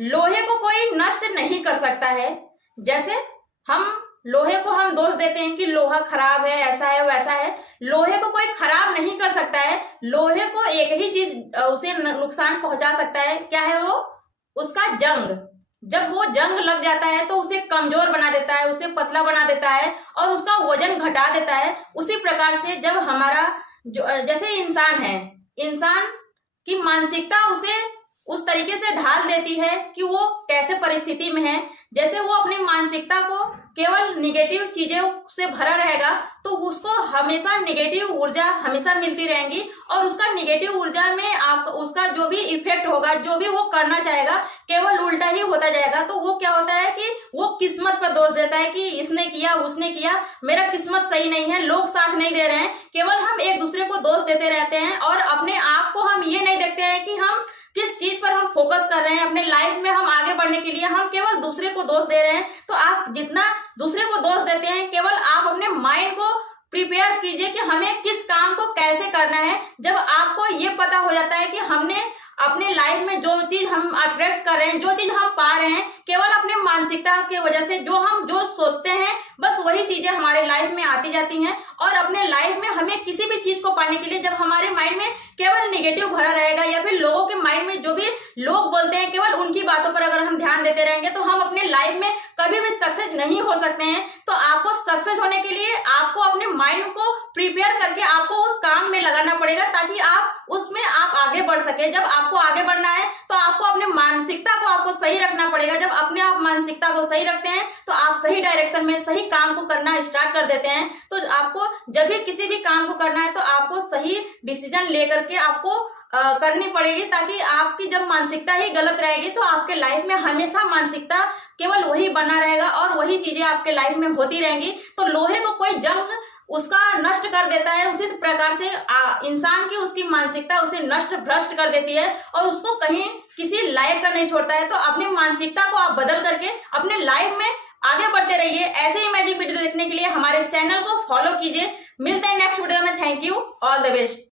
लोहे को कोई नष्ट नहीं कर सकता है। जैसे हम लोहे को हम दोष देते हैं कि लोहा खराब है, ऐसा है वैसा है। लोहे को कोई खराब नहीं कर सकता है। लोहे को एक ही चीज उसे नुकसान पहुंचा सकता है, क्या है वो? उसका जंग। जब वो जंग लग जाता है तो उसे कमजोर बना देता है, उसे पतला बना देता है और उसका वजन घटा देता है। उसी प्रकार से जब हमारा जैसे इंसान है, इंसान की मानसिकता उसे उस तरीके से ढाल देती है कि वो कैसे परिस्थिति में है। जैसे वो अपनी मानसिकता को केवल निगेटिव चीजों से भरा रहेगा तो उसको हमेशा निगेटिव ऊर्जा हमेशा मिलती रहेंगी और उसका निगेटिव ऊर्जा में आप उसका जो भी इफेक्ट होगा, जो भी वो करना चाहेगा, केवल उल्टा ही होता जाएगा। तो वो क्या होता है कि वो किस्मत पर दोष देता है कि इसने किया, उसने किया, मेरा किस्मत सही नहीं है, लोग साथ नहीं दे रहे हैं। केवल हम एक दूसरे को दोष देते रहते हैं और अपने आप को हम ये नहीं देखते हैं कि हम किस चीज पर हम फोकस कर रहे हैं। अपने लाइफ में हम आगे बढ़ने के लिए हम केवल दूसरे को दोष दे रहे हैं। तो आप जितना दूसरे को दोष देते हैं, केवल आप अपने माइंड को प्रिपेयर कीजिए कि हमें किस काम को कैसे करना है। जब आपको ये पता हो जाता है कि हमने अपने लाइफ में जो चीज हम अट्रैक्ट कर रहे हैं, जो चीज हम पा रहे हैं, केवल अपने मानसिकता की वजह से जो हम जो सोचते हैं बस वही चीजें हमारे लाइफ में आती जाती हैं। और अपने लाइफ में हमें किसी भी चीज को पाने के लिए जब हमारे माइंड में केवल निगेटिव भरा रहेगा या फिर लोगों के माइंड में जो भी लोग बोलते हैं केवल उनकी बातों पर अगर हम ध्यान देते रहेंगे तो हम अपने लाइफ में कभी भी सक्सेस नहीं हो सकते हैं। तो आपको सक्सेस होने के लिए आपको अपने माइंड को प्रिपेयर करके आपको उस काम में लगाना पड़ेगा ताकि आप उसमें आप आगे बढ़ सके। जब आपको आगे बढ़ना है तो आपको अपने मानसिकता को आपको सही रखना पड़ेगा। जब अपने आप मानसिकता को सही रखते हैं तो आप सही डायरेक्शन में सही काम को करना स्टार्ट कर देते हैं। तो आपको जब भी किसी भी काम को करना है तो आपको सही डिसीजन लेकर के आपको करनी पड़ेगी, ताकि आपकी जब मानसिकता ही गलत रहेगी तो आपके लाइफ में हमेशा मानसिकता केवल वही बना रहेगा और वही चीजें आपके लाइफ में होती रहेंगी। तो लोहे को कोई जंग उसका नष्ट कर देता है, उसी प्रकार से इंसान की उसकी मानसिकता उसे नष्ट भ्रष्ट कर देती है और उसको कहीं किसी लायक का नहीं छोड़ता है। तो अपनी मानसिकता को आप बदल करके अपने लाइफ में आगे बढ़ते रहिए। ऐसे ही मैजिक वीडियो देखने के लिए हमारे चैनल को फॉलो कीजिए। मिलते हैं नेक्स्ट वीडियो में। Thank you, all the best.